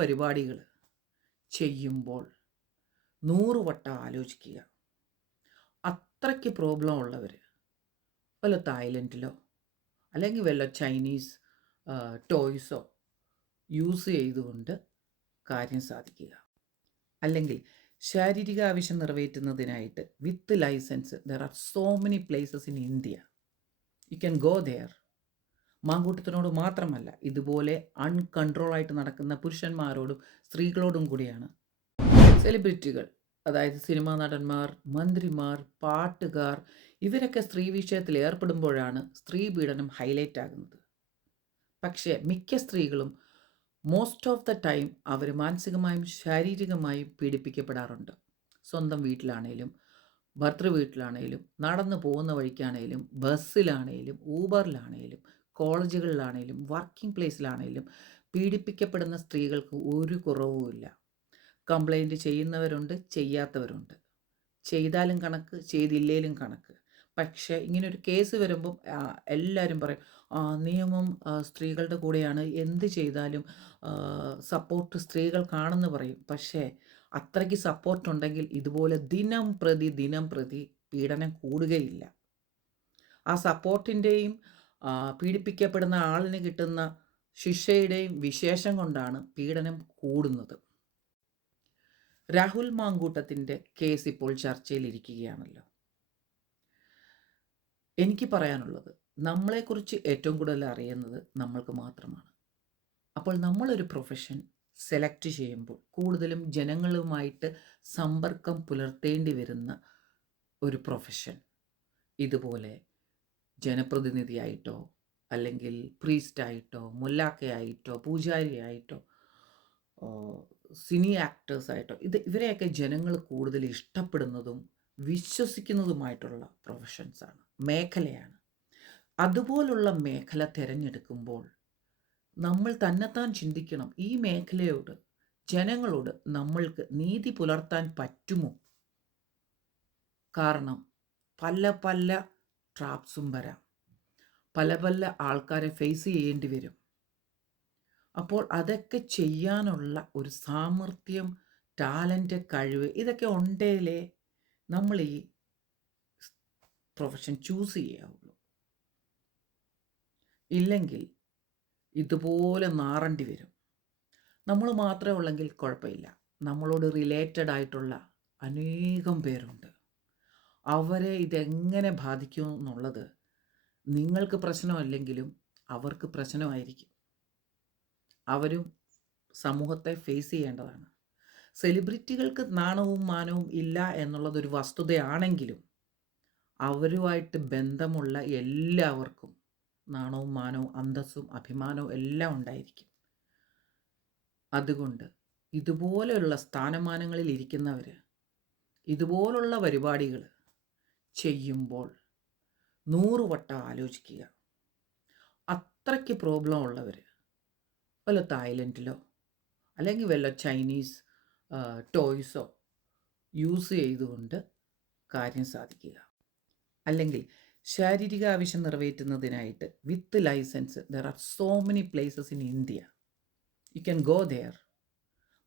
പരിപാടികൾ ചെയ്യുമ്പോൾ നൂറ് വട്ടം ആലോചിക്കുക. അത്രയ്ക്ക് പ്രോബ്ലം ഉള്ളവർ വല്ല തായ്ലൻഡിലോ അല്ലെങ്കിൽ വല്ല ചൈനീസ് ടോയ്സോ യൂസ് ചെയ്തുകൊണ്ട് കാര്യം സാധിക്കുക. അല്ലെങ്കിൽ ശാരീരിക ആവശ്യം നിറവേറ്റുന്നതിനായിട്ട് with license there are so many places in India you can go there മാങ്കൂട്ടത്തിനോട് മാത്രമല്ല ഇതുപോലെ അൺകൺട്രോൾ ആയിട്ട് നടക്കുന്ന പുരുഷന്മാരോടും സ്ത്രീകളോടും കൂടിയാണ്. സെലിബ്രിറ്റികൾ അതായത് സിനിമാ നടന്മാർ മന്ത്രിമാർ പാട്ടുകാർ ഇവരൊക്കെ സ്ത്രീ വിഷയത്തിൽ ഏർപ്പെടുമ്പോഴാണ് സ്ത്രീ പീഡനം ഹൈലൈറ്റ് ആകുന്നത്. പക്ഷേ മിക്ക സ്ത്രീകളും മോസ്റ്റ് ഓഫ് ദ ടൈം അവർ മാനസികമായും ശാരീരികമായും പീഡിപ്പിക്കപ്പെടാറുണ്ട്. സ്വന്തം വീട്ടിലാണേലും ഭർത്തൃ വീട്ടിലാണേലും നടന്നു പോകുന്ന വഴിക്കാണേലും ബസ്സിലാണേലും ഊബറിലാണേലും കോളേജുകളിലാണേലും വർക്കിംഗ് പ്ലേസിലാണേലും പീഡിപ്പിക്കപ്പെടുന്ന സ്ത്രീകൾക്ക് ഒരു കുറവുമില്ല കംപ്ലൈന്റ് ചെയ്യുന്നവരുണ്ട് ചെയ്യാത്തവരുണ്ട്. ചെയ്താലും കണക്ക് ചെയ്തില്ലേലും കണക്ക്. പക്ഷേ ഇങ്ങനൊരു കേസ് വരുമ്പം എല്ലാവരും പറയും നിയമം സ്ത്രീകളുടെ കൂടെയാണ്. എന്ത് ചെയ്താലും സപ്പോർട്ട് സ്ത്രീകൾക്കാണെന്ന് പറയും. പക്ഷേ അത്രയ്ക്ക് സപ്പോർട്ട് ഉണ്ടെങ്കിൽ ഇതുപോലെ ദിനം പ്രതി ദിനം പ്രതി പീഡനം കൂടുകയില്ല. ആ സപ്പോർട്ടിന്റെയും പീഡിപ്പിക്കപ്പെടുന്ന ആളിന് കിട്ടുന്ന ശിക്ഷയുടെയും വിശേഷം കൊണ്ടാണ് പീഡനം കൂടുന്നത്. രാഹുൽ മാങ്കൂട്ടത്തിന്റെ കേസ് ഇപ്പോൾ ചർച്ചയിലിരിക്കുകയാണല്ലോ. എനിക്ക് പറയാനുള്ളത് നമ്മളെക്കുറിച്ച് ഏറ്റവും കൂടുതൽ അറിയുന്നത് നമ്മൾക്ക് മാത്രമാണ്. അപ്പോൾ നമ്മളൊരു പ്രൊഫഷൻ സെലക്ട് ചെയ്യുമ്പോൾ കൂടുതലും ജനങ്ങളുമായിട്ട് സമ്പർക്കം പുലർത്തേണ്ടി വരുന്ന ഒരു പ്രൊഫഷൻ. ഇതുപോലെ ജനപ്രതിനിധിയായിട്ടോ അല്ലെങ്കിൽ പ്രീസ്റ്റായിട്ടോ മുല്ലാക്കയായിട്ടോ പൂജാരിയായിട്ടോ സിനി ആക്ടേഴ്സായിട്ടോ ഇത് ഇവരെയൊക്കെ ജനങ്ങൾ കൂടുതൽ ഇഷ്ടപ്പെടുന്നതും വിശ്വസിക്കുന്നതുമായിട്ടുള്ള പ്രൊഫഷൻസാണ് മേഖലയാണ്. അതുപോലുള്ള മേഖല തിരഞ്ഞെടുക്കുമ്പോൾ നമ്മൾ തന്നെത്താൻ ചിന്തിക്കണം ഈ മേഖലയോട് ജനങ്ങളോട് നമ്മൾക്ക് നീതി പുലർത്താൻ പറ്റുമോ? കാരണം പല പല ട്രാപ്സും വരാം പല പല ആൾക്കാരെ ഫേസ് ചെയ്യേണ്ടി വരും. അപ്പോൾ അതൊക്കെ ചെയ്യാനുള്ള ഒരു സാമർഥ്യം ടാലന്റ് കഴിവ് ഇതൊക്കെ ഉണ്ടേലേ നമ്മൾ ഈ പ്രൊഫഷൻ ചൂസ് ചെയ്യാവുള്ളൂ. ഇല്ലെങ്കിൽ ഇതുപോലെ നാറേണ്ടി വരും. നമ്മൾ മാത്രമേ ഉള്ളെങ്കിൽ കുഴപ്പമില്ല. നമ്മളോട് റിലേറ്റഡ് ആയിട്ടുള്ള അനേകം പേരുണ്ട്. അവരെ ഇതെങ്ങനെ ബാധിക്കും എന്നുള്ളത് നിങ്ങൾക്ക് പ്രശ്നമല്ലെങ്കിലും അവർക്ക് പ്രശ്നമായിരിക്കും. അവരും സമൂഹത്തെ ഫേസ് ചെയ്യേണ്ടതാണ്. സെലിബ്രിറ്റികൾക്ക് നാണവും മാനവും ഇല്ല എന്നുള്ളതൊരു വസ്തുതയാണെങ്കിലും അവരുമായിട്ട് ബന്ധമുള്ള എല്ലാവർക്കും നാണവും മാനവും അന്തസ്സും അഭിമാനവും എല്ലാം ഉണ്ടായിരിക്കും. അതുകൊണ്ട് ഇതുപോലെയുള്ള സ്ഥാനമാനങ്ങളിൽ ഇരിക്കുന്നവർ ഇതുപോലുള്ള പരിപാടികൾ ചെയ്യുമ്പോൾ നൂറ് വട്ടം ആലോചിക്കുക. അത്രയ്ക്ക് പ്രോബ്ലം ഉള്ളവർ വല്ല തായ്ലൻഡിലോ അല്ലെങ്കിൽ വല്ല ചൈനീസ് ടോയ്സോ യൂസ് ചെയ്തുകൊണ്ട് കാര്യം സാധിക്കുക. അല്ലെങ്കിൽ ശാരീരിക ആവശ്യം നിറവേറ്റുന്നതിനായിട്ട് with license there are so many places in India you can go there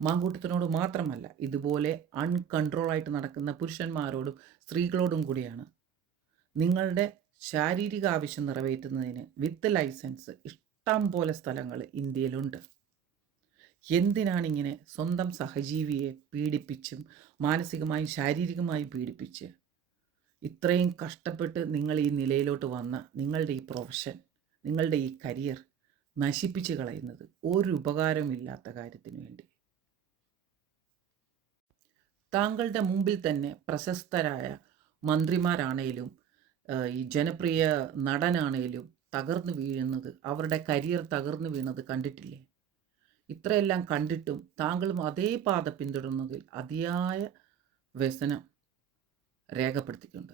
മാങ്കൂട്ടത്തിനോട് മാത്രമല്ല ഇതുപോലെ അൺകൺട്രോൾ ആയിട്ട് നടക്കുന്ന പുരുഷന്മാരോടും സ്ത്രീകളോടും കൂടിയാണ്. നിങ്ങളുടെ ശാരീരിക ആവശ്യം നിറവേറ്റുന്നതിന് വിത്ത് ലൈസൻസ് ഇഷ്ടം പോലെ സ്ഥലങ്ങൾ ഇന്ത്യയിലുണ്ട്. എന്തിനാണിങ്ങനെ സ്വന്തം സഹജീവിയെ പീഡിപ്പിച്ചും മാനസികമായും ശാരീരികമായും പീഡിപ്പിച്ച് ഇത്രയും കഷ്ടപ്പെട്ട് നിങ്ങൾ ഈ നിലയിലോട്ട് വന്ന നിങ്ങളുടെ ഈ പ്രൊഫഷൻ നിങ്ങളുടെ ഈ കരിയർ നശിപ്പിച്ച് കളയുന്നത്? ഒരു ഉപകാരമില്ലാത്ത കാര്യത്തിന് വേണ്ടി. താങ്കളുടെ മുമ്പിൽ തന്നെ പ്രശസ്തരായ മന്ത്രിമാരാണേലും ഈ ജനപ്രിയ നടനാണേലും തകർന്നു വീഴുന്നത് അവരുടെ കരിയർ തകർന്നു വീണത് കണ്ടിട്ടില്ലേ? ഇത്രയെല്ലാം കണ്ടിട്ടും താങ്കളും അതേ പാത പിന്തുടർന്നതിൽ അതിയായ വ്യസനം രേഖപ്പെടുത്തിയിട്ടുണ്ട്.